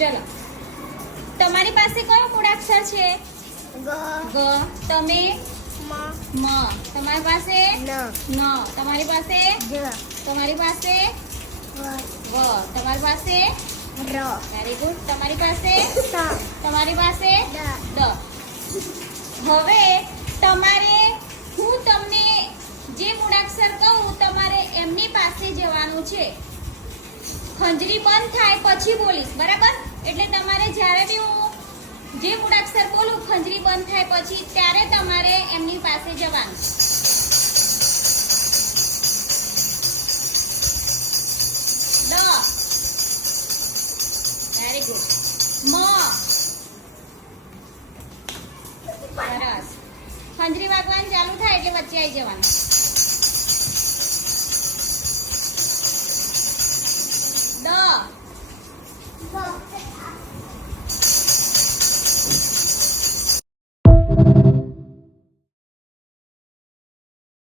ચલો, તમારી પાસે કયો મૂળાક્ષર છે? ગ. તમે? મ. તમારી પાસે? ન. તમારી પાસે? તમારી પાસે? વ. તમારી પાસે? Very good. તમારી પાસે? તમારી પાસે? દ. હવે તમારે હું તમને જે મૂળાક્ષર કહું તમારે એમની પાસે જવાનું છે. ખંજરી બંધ થાય પછી બોલીશ, બરાબર? એટલે તમારે જ્યારે બી હું જે મૂળાક્ષર બોલું ખંજરી બંધ થાય પછી ત્યારે તમારે એમની પાસે જવાનું. દ. Very good. મ. સરસ. ખંજરી વાગવાનું ચાલુ થાય એટલે વચ્ચે આવી જવાનું. દ.